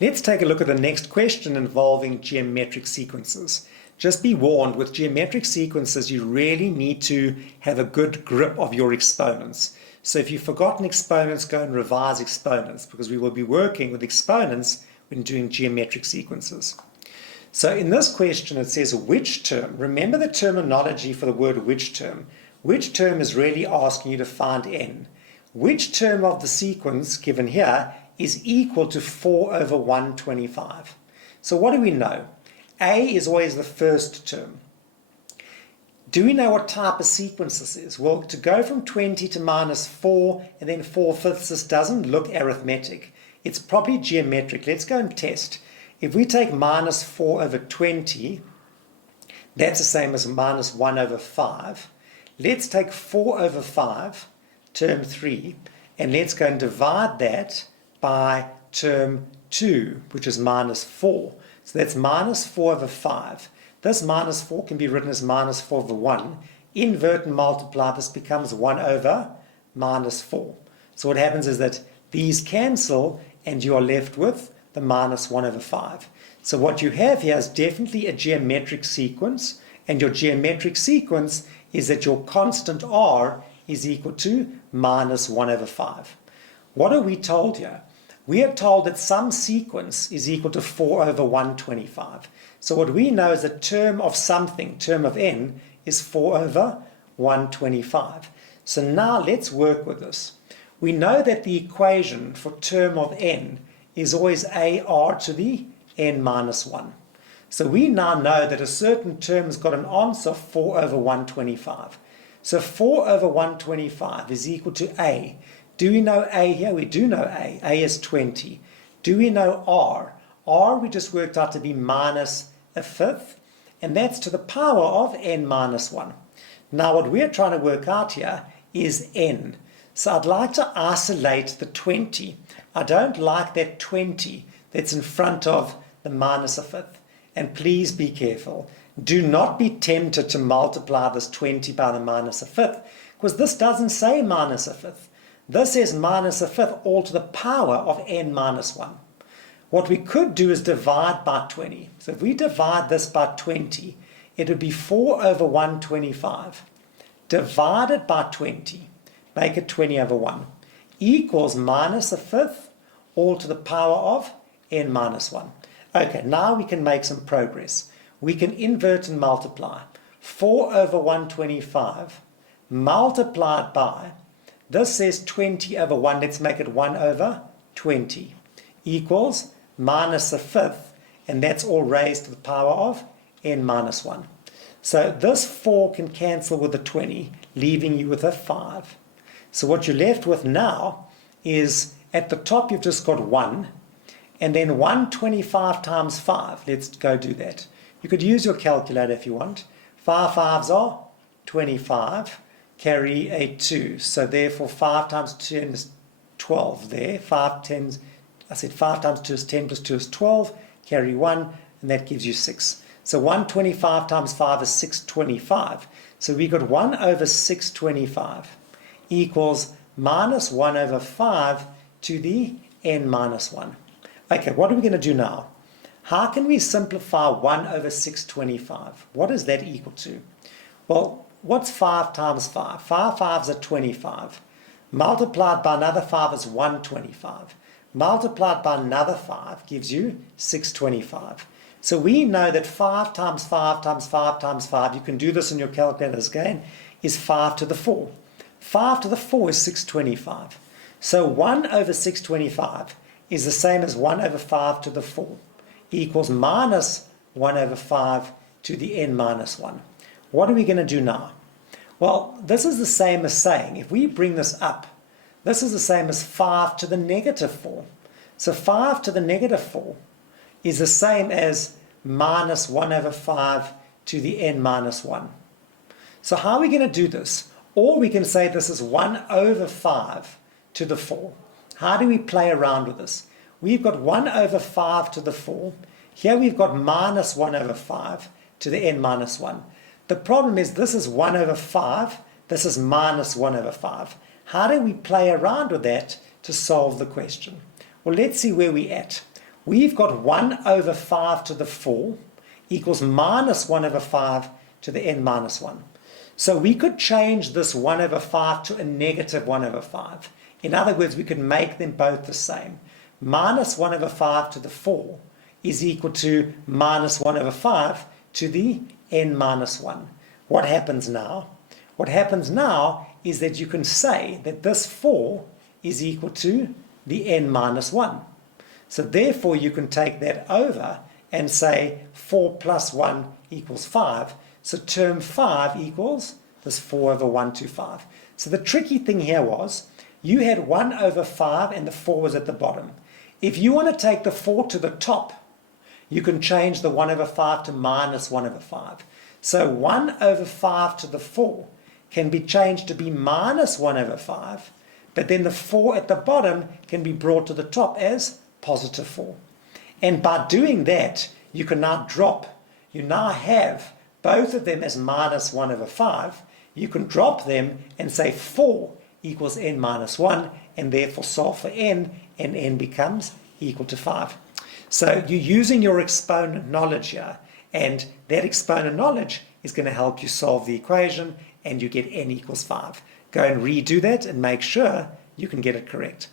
Let's take a look at the next question involving geometric sequences. Just be warned, with geometric sequences, you really need to have a good grip of your exponents. So if you've forgotten exponents, go and revise exponents, because we will be working with exponents when doing geometric sequences. So in this question, it says which term. Remember the terminology for the word which term. Which term is really asking you to find n. Which term of the sequence given here is equal to 4 over 125. So what do we know? A is always the first term. Do we know what type of sequence this is? Well, to go from 20 to minus 4 and then 4/5, this doesn't look arithmetic. It's probably geometric. Let's go and test. If we take minus 4 over 20, that's the same as minus 1 over 5. Let's take 4 over 5, term 3, and let's go and divide that by term 2, which is minus 4. So that's minus 4 over 5. This minus 4 can be written as minus 4 over 1. Invert and multiply, this becomes 1 over minus 4. So what happens is that these cancel and you are left with the minus 1 over 5. So what you have here is definitely a geometric sequence, and your geometric sequence is that your constant r is equal to minus 1 over 5. What are we told here? We are told that some sequence is equal to 4 over 125. So what we know is that term of something, term of n, is 4 over 125. So now let's work with this. We know that the equation for term of n is always ar to the n minus 1. So we now know that a certain term's got an answer 4 over 125. So 4 over 125 is equal to a. Do we know a here? We do know a. A is 20. Do we know r? R we just worked out to be minus 1/5, and that's to the power of n minus 1. Now what we're trying to work out here is n. So I'd like to isolate the 20. I don't like that 20 that's in front of the minus 1/5. And please be careful. Do not be tempted to multiply this 20 by the minus 1/5, because this doesn't say minus 1/5. This says minus 1/5 all to the power of n minus 1. What we could do is divide by 20. So if we divide this by 20, it would be 4 over 125 divided by 20, make it 20 over 1, equals minus 1/5 all to the power of n minus 1. Okay, now we can make some progress. We can invert and multiply. 4 over 125 multiplied by, this says 20 over 1, let's make it 1 over 20, equals minus 1/5, and that's all raised to the power of n minus 1. So this 4 can cancel with the 20, leaving you with a 5. So what you're left with now is, at the top you've just got 1, and then 125 times 5. Let's go do that. You could use your calculator if you want. 5 5s are 25. Carry a 2. So therefore 5 times 10 is 12 there. 5 times 2 is 10 plus 2 is 12. Carry 1, and that gives you 6. So 125 times 5 is 625. So we got 1 over 625 equals minus 1 over 5 to the n minus 1. Okay, what are we going to do now? How can we simplify 1 over 625? What is that equal to? Well, what's 5 times 5? 5 5s are 25. Multiplied by another 5 is 125. Multiplied by another 5 gives you 625. So we know that 5 times 5 times 5 times 5, you can do this in your calculators again, is 5 to the 4. 5 to the 4 is 625. So 1 over 625 is the same as 1 over 5 to the 4, equals minus 1 over 5 to the n minus 1. What are we going to do now? Well, this is the same as saying, if we bring this up, this is the same as 5 to the negative 4. So 5 to the negative 4 is the same as minus 1 over 5 to the n minus 1. So how are we going to do this? Or we can say this is 1 over 5 to the 4. How do we play around with this? We've got 1 over 5 to the 4. Here we've got minus 1 over 5 to the n minus 1. The problem is this is 1 over 5, this is minus 1 over 5. How do we play around with that to solve the question? Well, let's see where we're at. we've got 1 over 5 to the 4 equals minus 1 over 5 to the n minus 1. So we could change this 1 over 5 to a negative 1 over 5. In other words, we could make them both the same. Minus 1 over 5 to the 4 is equal to minus 1 over 5 to the n minus 1. What happens now? What happens now is that you can say that this 4 is equal to the n minus 1. So therefore you can take that over and say 4 plus 1 equals 5. So term 5 equals this 4 over 125. So the tricky thing here was you had 1 over 5 and the 4 was at the bottom. If you want to take the 4 to the top, you can change the 1 over 5 to minus 1 over 5. So 1 over 5 to the 4 can be changed to be minus 1 over 5, but then the 4 at the bottom can be brought to the top as positive 4. And by doing that, you can now drop. You now have both of them as minus 1 over 5. You can drop them and say 4 equals n minus 1, and therefore solve for n, and n becomes equal to 5. So you're using your exponent knowledge here, and that exponent knowledge is going to help you solve the equation, and you get n equals 5. Go and redo that and make sure you can get it correct.